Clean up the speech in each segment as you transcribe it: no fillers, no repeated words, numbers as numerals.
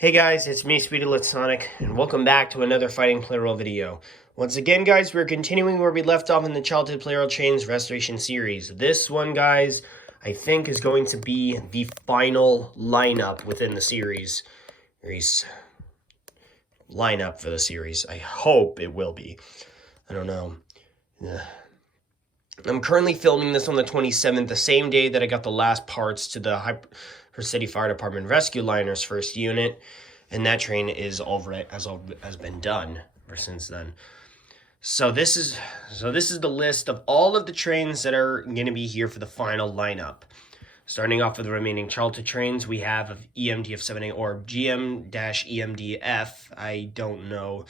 Hey guys, it's me, Speedy Sonic, and welcome back to another Fighting Plarail video. Once again, guys, we're continuing where we left off in the Childhood Plarail Trains Restoration series. This one, guys, I think is going to be the final lineup within the series. Lineup for the series. I hope it will be. I don't know. I'm currently filming this on the 27th, the same day that I got the last parts to the Hyper City Fire Department Rescue Liner's first unit, and that train is has been done ever since then. So this is the list of all of the trains that are going to be here for the final lineup. Starting off with the remaining Childhood trains, we have EMDF-7A or GM-EMDF. I don't know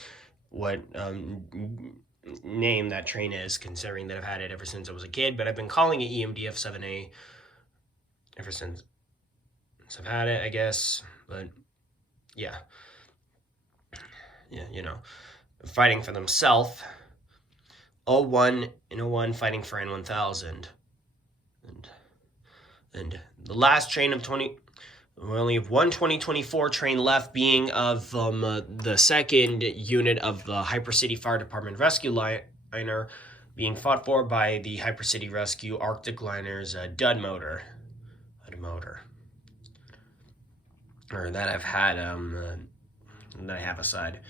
what name that train is, considering that I've had it ever since I was a kid, but I've been calling it EMDF-7A ever since I've had it, I guess. But yeah, you know, fighting for themselves. 01 and 01 fighting for N1000. And the last train of we only have one 2024 train left, being of the second unit of the Hyper City Fire Department Rescue Liner, being fought for by the Hyper City Rescue Arctic Liner's dud motor. Or that I've had, that I have aside.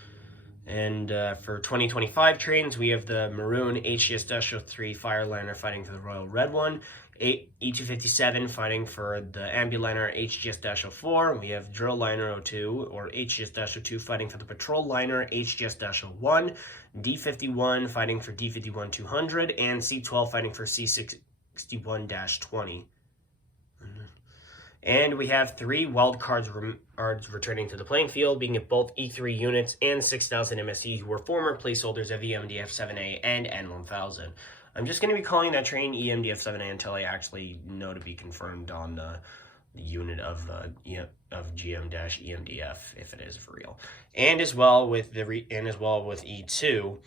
And for 2025 trains, we have the maroon HGS-03 Fireliner fighting for the Royal Red One, E257 fighting for the Ambuliner HGS-04. We have Drill Liner 02 or HGS-02 fighting for the Patrol Liner HGS-01, D51 fighting for D51-200, and C12 fighting for C61-20. And we have three wildcards returning to the playing field, being at both E3 units and 6,000 MSE, who were former placeholders of EMDF-7A and N1000. I'm just going to be calling that train EMDF-7A until I actually know to be confirmed on the unit of GM-EMDF, if it is for real. And as well with E2,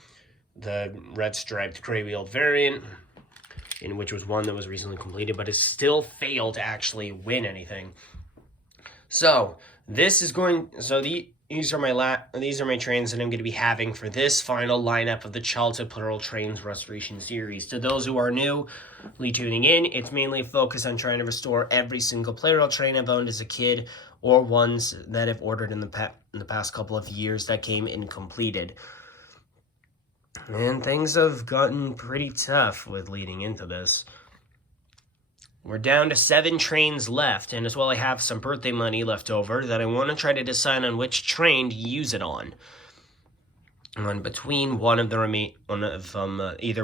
the red striped gray wheel variant, in which was one that was recently completed, but has still failed to actually win anything. So these are my trains that I'm going to be having for this final lineup of the Childhood Plarail Trains Restoration series. To those who are newly tuning in, it's mainly a focus on trying to restore every single Plarail train I've owned as a kid, or ones that I've ordered in the past couple of years that came incompleted. And things have gotten pretty tough with leading into this. We're down to 7 trains left, and as well I have some birthday money left over that I want to try to decide on which train to use it on. Between either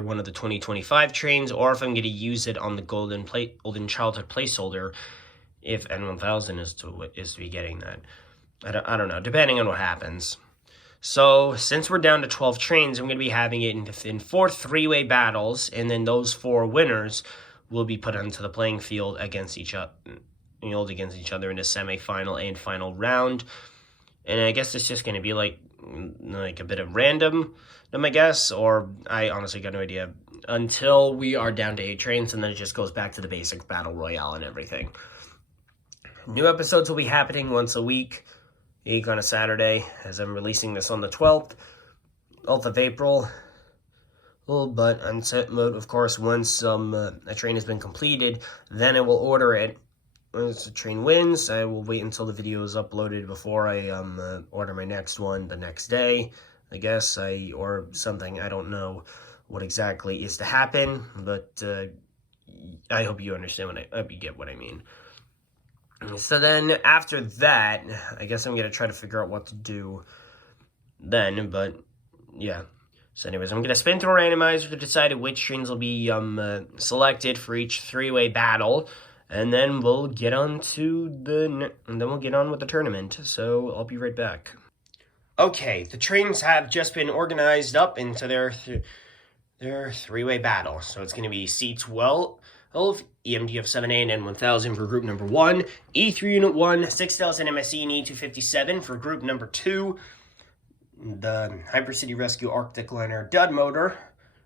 one of the 2025 trains, or if I'm going to use it on the Golden Childhood placeholder, if N1000 is to be getting that. I don't know, depending on what happens. So, since we're down to 12 trains, I'm going to be having it in 4 three-way battles, and then those 4 winners will be put onto the playing field against each other in a semifinal and final round. And I guess it's just going to be like a bit of random, I guess, or I honestly got no idea, until we are down to 8 trains, and then it just goes back to the basic battle royale and everything. New episodes will be happening once a week on a Saturday, as I'm releasing this on the 12th of April. Well, but on set mode, of course, once a train has been completed, then I will order it. Once the train wins, I will wait until the video is uploaded before I order my next one the next day, I guess, or something. I don't know what exactly is to happen, but I hope you understand I hope you get what I mean. So then, after that, I guess I'm going to try to figure out what to do then, but yeah. So anyways, I'm going to spin through a randomizer to decide which trains will be selected for each 3-way battle, and then we'll get on with the tournament. So I'll be right back. Okay, the trains have just been organized up into their 3-way battle. So it's going to be C12, EMDF-7A and N1000 for group number 1, E3 Unit 1, 6000 MSE and E257 for group number 2, the Hyper City Rescue Arctic Liner dud motor,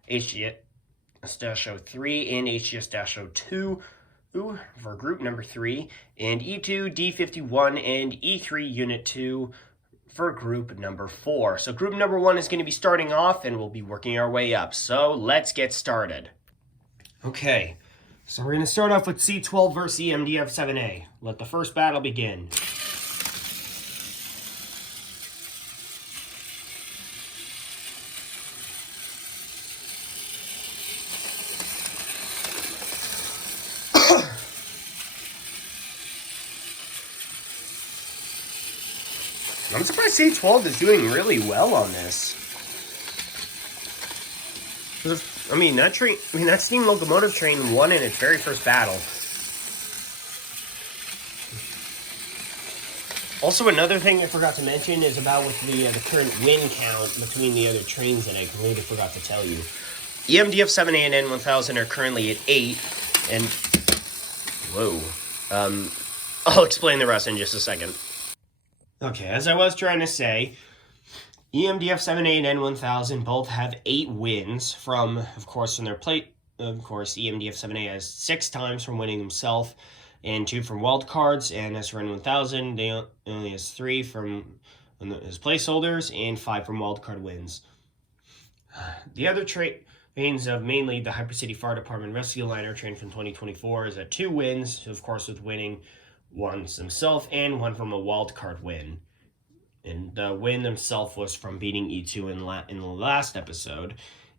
HGS-03 and HGS-02, for group number 3, and E2, D51, and E3 Unit 2 for group number 4. So group number 1 is going to be starting off, and we'll be working our way up. So let's get started. Okay, so we're going to start off with C12 versus EMDF 7A. Let the first battle begin. I'm surprised C12 is doing really well on this. I mean, that steam locomotive train won in its very first battle. Also, another thing I forgot to mention is about with the current win count between the other trains that I completely forgot to tell you. EMDF 7A and N1000 are currently at 8, and I'll explain the rest in just a second. Okay, as I was trying to say, EMDF 7A and N1000 both have 8 wins from their plate. Of course, EMDF 7A has 6 times from winning himself and 2 from wildcards, and as for N1000, they only has 3 from his placeholders and 5 from wildcard wins. The other trains of mainly the Hypercity Fire Department Rescue Liner train from 2024 is at 2 wins, of course, with winning once himself and 1 from a wildcard win. And the win himself was from beating E2 in the last episode.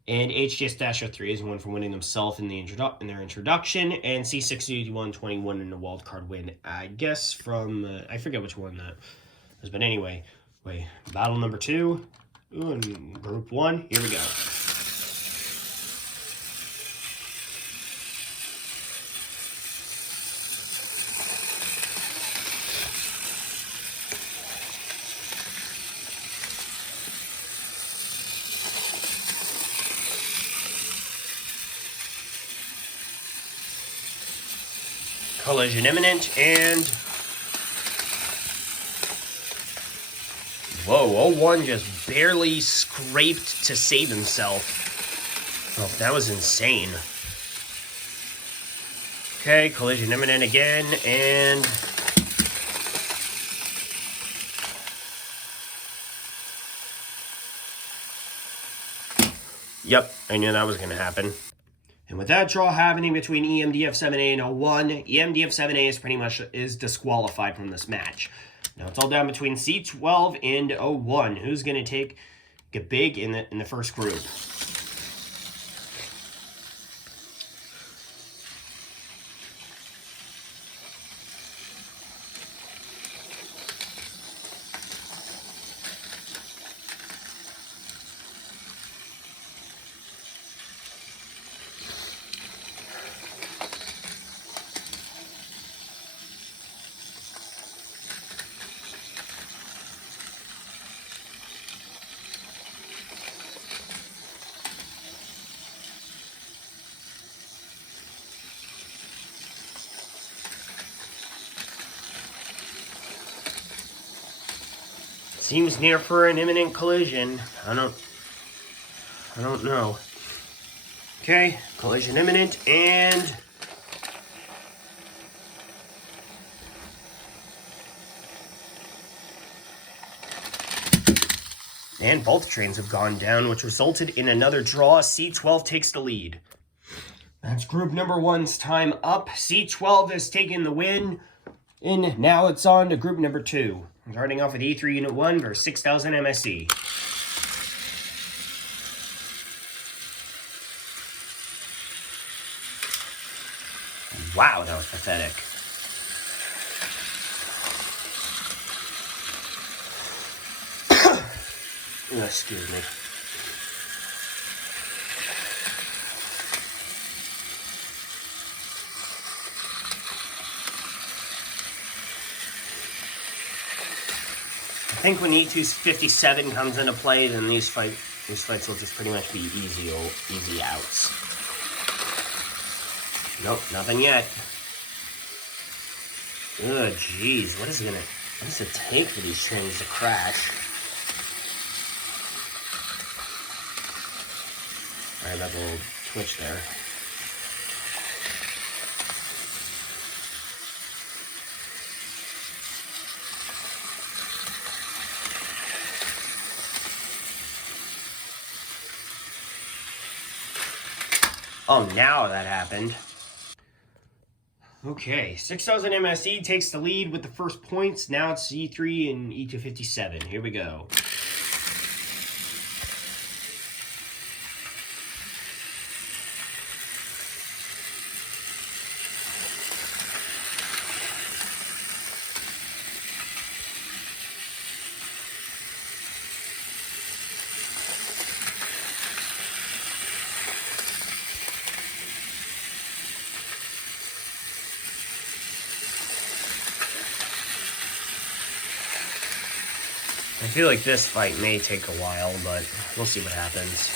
And HGS-03 is 1 from winning himself in their introduction, and C6121 in a wildcard win, I guess from, I forget which one that was, but anyway, battle number 2, in group 1, here we go. Collision imminent, and whoa, 01 just barely scraped to save himself. Oh, that was insane. Okay, collision imminent again, and yep, I knew that was going to happen. And with that draw happening between EMDF 7A and 01, EMDF 7A is pretty much disqualified from this match. Now it's all down between C12 and 01. Who's going to get big in the first group? Seems near for an imminent collision. I don't know. Okay, collision imminent, and both trains have gone down, which resulted in another draw. C12 takes the lead. That's group number 1's time up. C12 has taken the win, and now it's on to group number 2. Starting off with E3 Unit 1 versus 6000 MSE. Wow, that was pathetic. Excuse me. I think when E257 comes into play, then these fights will just pretty much be easy outs. Nope, nothing yet. Ugh, jeez, what does it take for these trains to crash? Alright, that little twitch there. Oh, now that happened. Okay, 6000 MSE takes the lead with the first points. Now it's E3 and E257. Here we go. I feel like this fight may take a while, but we'll see what happens.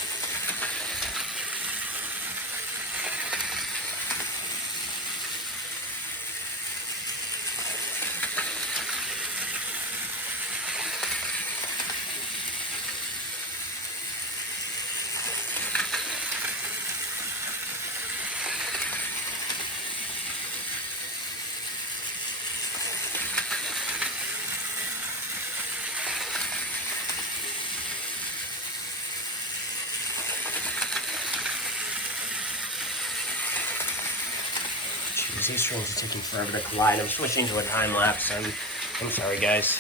These trains are taking forever to collide. I'm switching to a time lapse. I'm sorry, guys.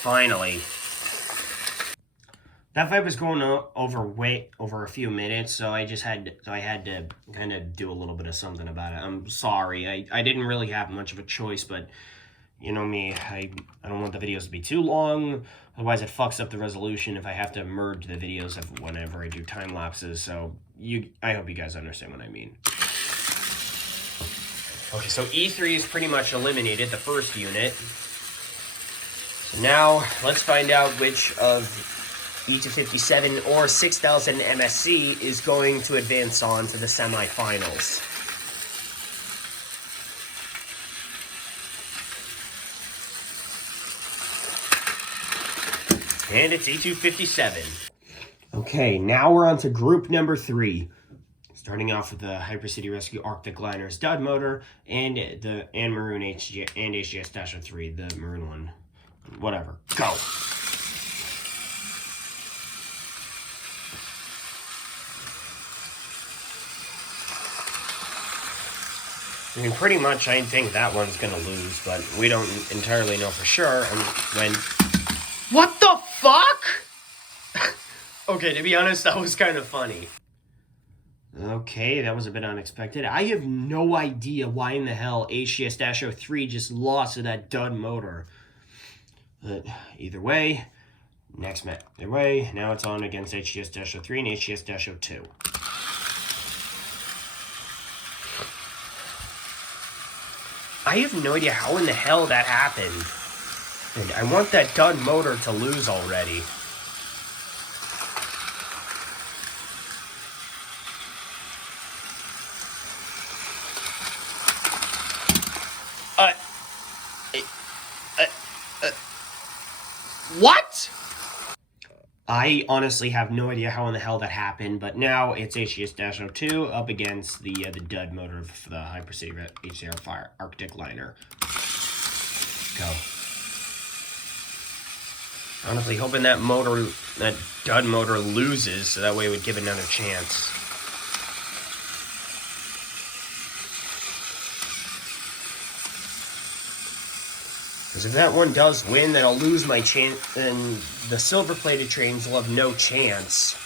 Finally. That fight was going over a few minutes, so I had to kind of do a little bit of something about it. I'm sorry. I didn't really have much of a choice, but you know me, I don't want the videos to be too long. Otherwise, it fucks up the resolution if I have to merge the videos whenever I do time lapses. So I hope you guys understand what I mean. Okay, so E3 is pretty much eliminated, the first unit. So now let's find out which of E257 or 6000 MSC is going to advance on to the semifinals. And it's E257. Okay, now we're on to group number 3. Starting off with the Hypercity Rescue Arctic Liner's Dud motor and the Maroon HGS-03, the maroon one. Whatever. Go! I mean, pretty much I think that one's gonna lose, but we don't entirely know for sure. And when... What the fuck?! Okay, to be honest, that was kind of funny. Okay, that was a bit unexpected. I have no idea why in the hell HGS-03 just lost to that dud motor. But either way, next match. Either way, now it's on against HGS-03 and HGS-02. I have no idea how in the hell that happened. And I want that dud motor to lose already. What? I honestly have no idea how in the hell that happened, but now it's HGS-02 up against the dud motor of the Hypercity HCR Fire Arctic Liner. Go. Honestly, hoping that dud motor loses, so that way it would give another chance. Because if that one does win, then I'll lose my chance, and the silver-plated trains will have no chance.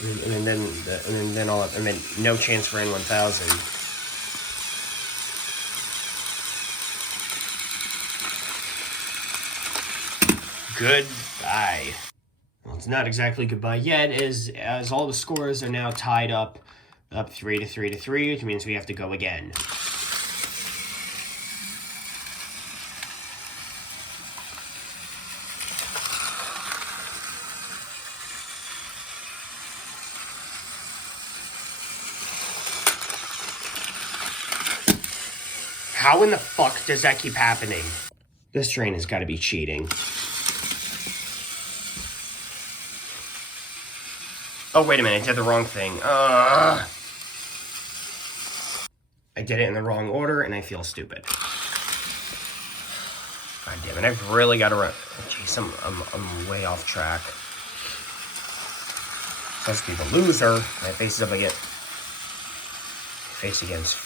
And then I'll have, no chance for N1000. Goodbye. Well, it's not exactly goodbye yet, as all the scores are now tied up 3-3, which means we have to go again. How in the fuck does that keep happening? This train has got to be cheating. Oh, wait a minute, I did the wrong thing. I did it in the wrong order, and I feel stupid. God damn it, I've really got to run. Jeez, I'm way off track. Supposed to be the loser. My face is up again. Face against.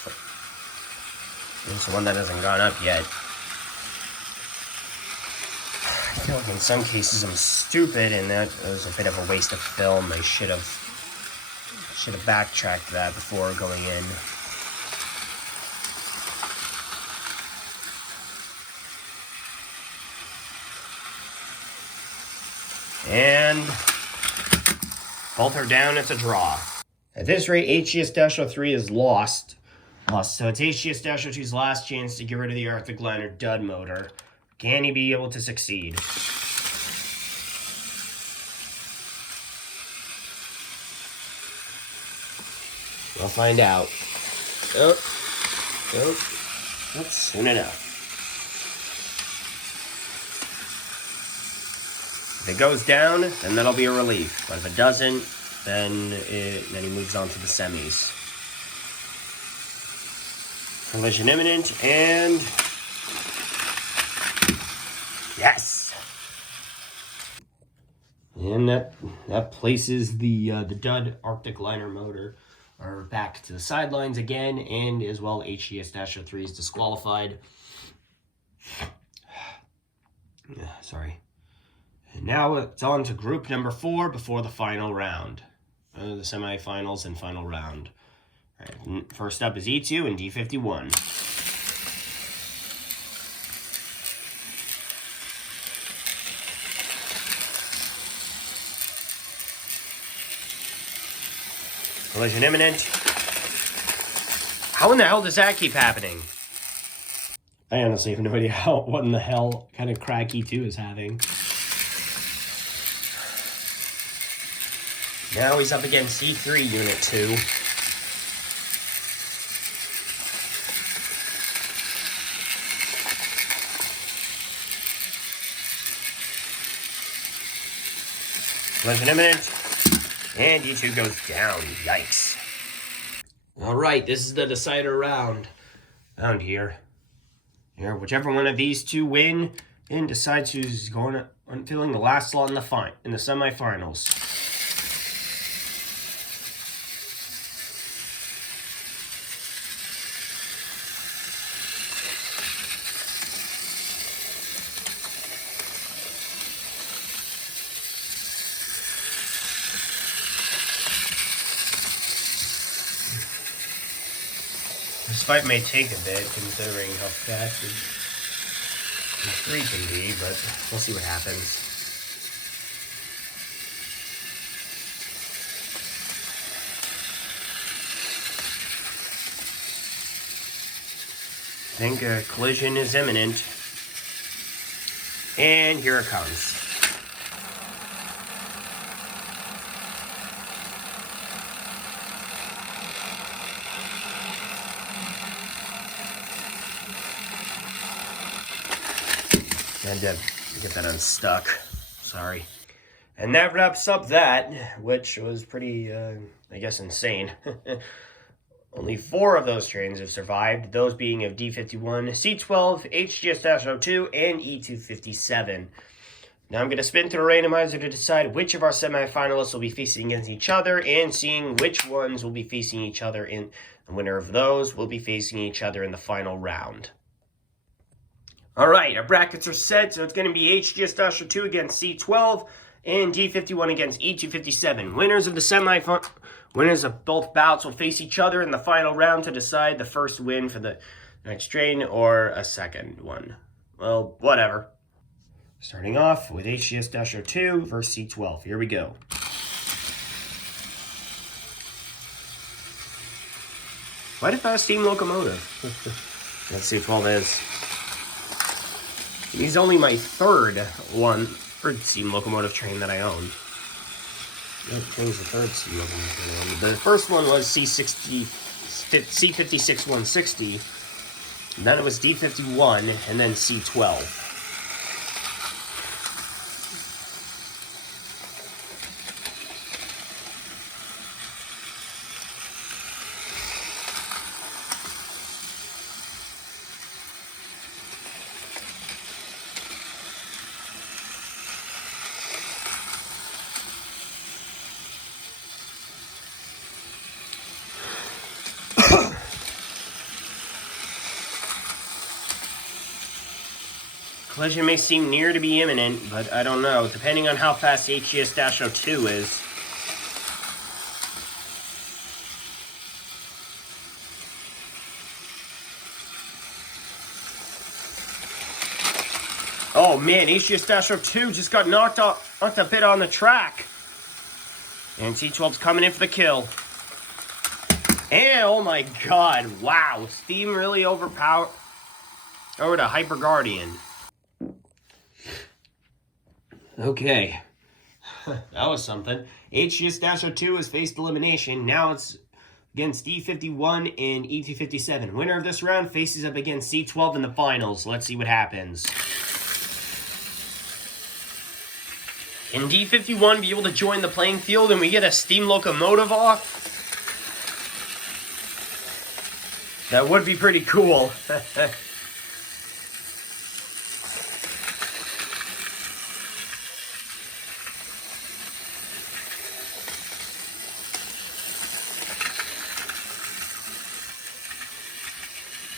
It's the one that hasn't gone up yet. I feel like in some cases I'm stupid, and that was a bit of a waste of film. I should have backtracked that before going in. And both are down. It's a draw. At this rate, HGS-03 is lost. So it's HGS-02's last chance to get rid of the Arctic Liner dud motor. Can he be able to succeed? We'll find out. Oh, that's soon enough. If it goes down, then that'll be a relief. But if it doesn't, then he moves on to the semis. Collision imminent, and yes. And that places the dud Arctic Liner motor back to the sidelines again, and as well HGS-03 is disqualified. Sorry. And now it's on to group number 4 before the final round. The semifinals and final round. All right, first up is E2 and D51. Collision imminent. How in the hell does that keep happening? I honestly have no idea what in the hell kind of crack E2 is having. Now he's up against C3 Unit 2. Collision imminent. And E2 goes down. Yikes. Alright, this is the decider round. Down here. Whichever one of these two win and decides who's going on filling the last slot in the semifinals. This fight may take a bit, considering how fast the 3 can be, but we'll see what happens. I think a collision is imminent. And here it comes. And to get that unstuck. Sorry. And that wraps up that, which was pretty, I guess, insane. Only 4 of those trains have survived, those being of D51, C12, HGS-02, and E257. Now I'm going to spin through a randomizer to decide which of our semifinalists will be facing against each other, and seeing which ones will be facing each other in the winner of those will be facing each other in the final round. Alright, our brackets are set, so it's going to be HGS-02 against C12 and D51 against E257. Winners of both bouts will face each other in the final round to decide the first win for the next train or a second one. Well, whatever. Starting off with HGS-02 versus C12. Here we go. Quite a fast steam locomotive. Let's see what C12 is. He's only my third steam locomotive train that I own. That train's the third steam locomotive train I own. The first one was C56-160. Then it was D51, and then C12. Collision may seem near to be imminent, but I don't know, depending on how fast HGS-02 is. Oh man, HGS-02 just got knocked a bit on the track. And C12's coming in for the kill. And oh my god, wow, Steam really overpowered over to Hyper Guardian. Okay, that was something. HGS-02 has faced elimination. Now it's against E51 and E257. Winner of this round faces up against C12 in the finals. Let's see what happens. Can D51 be able to join the playing field and we get a steam locomotive off? That would be pretty cool.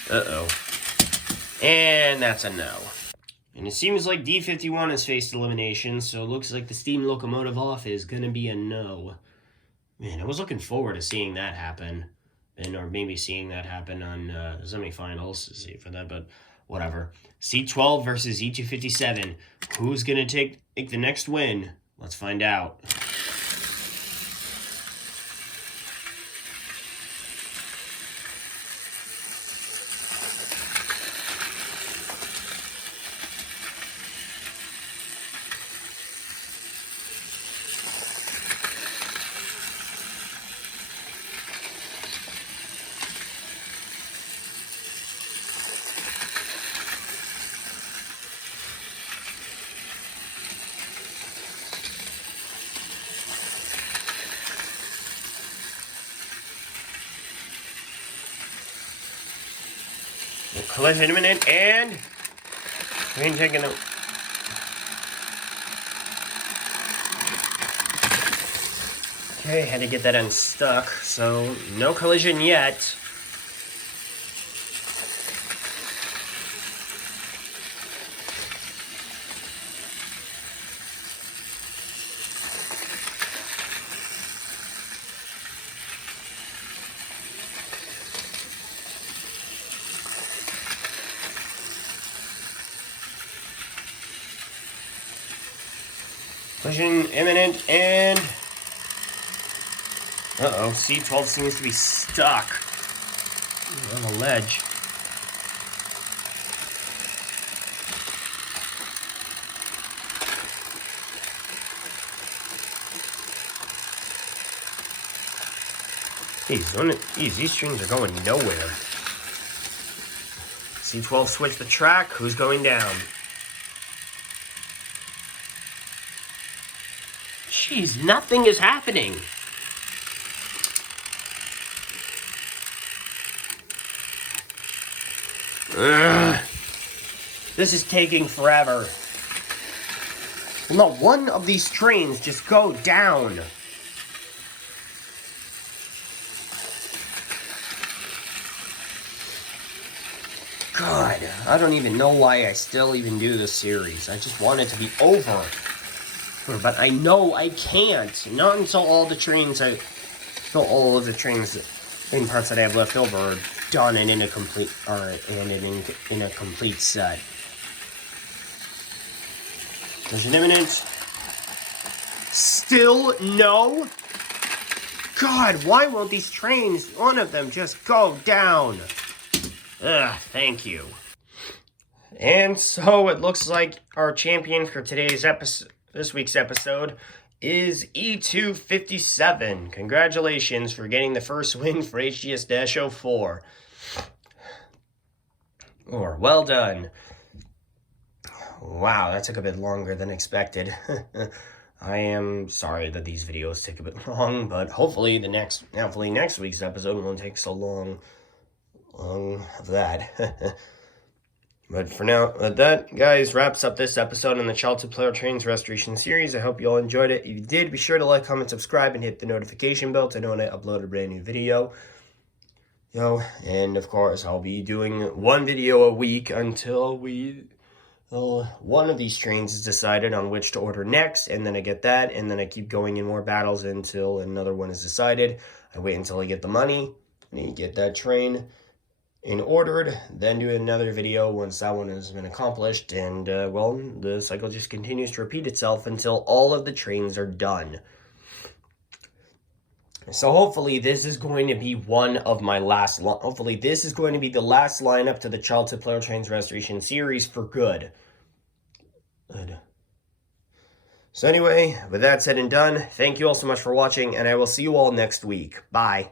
Uh-oh. And that's a no. And it seems like D51 has faced elimination, so it looks like the steam locomotive off is going to be a no. Man, I was looking forward to seeing that happen. Or maybe seeing that happen on the semifinals. To see for that, but whatever. C12 versus E257. Who's going to take the next win? Let's find out. Collision imminent, and train taking a... Okay, had to get that unstuck, so no collision yet. Collision imminent, and uh-oh, C12 seems to be stuck on the ledge. These trains are going nowhere. C12 switched the track. Who's going down? Jeez, nothing is happening. Ugh. This is taking forever. Will not one of these trains just go down? God, I don't even know why I still even do this series. I just want it to be over. But I know I can't. Not until all the trains in parts that I have left over are done and in a complete in a complete set. There's an imminent. Still no? God, why won't these trains, one of them, just go down? Ugh, thank you. And so it looks like our champion for this week's episode is E257. Congratulations for getting the first win for HGS-04. Or well done. Wow, that took a bit longer than expected. I am sorry that these videos take a bit long, but hopefully next week's episode won't take so long of that. But for now, that, guys, wraps up this episode on the Childhood Plarail Trains Restoration series. I hope you all enjoyed it. If you did, be sure to like, comment, subscribe, and hit the notification bell to know when I upload a brand new video. And of course, I'll be doing one video a week until we one of these trains is decided on which to order next, and then I get that, and then I keep going in more battles until another one is decided. I wait until I get the money, and then you get that train in ordered, then do another video once that one has been accomplished, and well, the cycle just continues to repeat itself until all of the trains are done. So hopefully this is going to be one of my last, hopefully this is going to be the last lineup to the Childhood Plarail Trains Restoration series for good. So anyway, with that said and done, thank you all so much for watching, and I will see you all next week. Bye.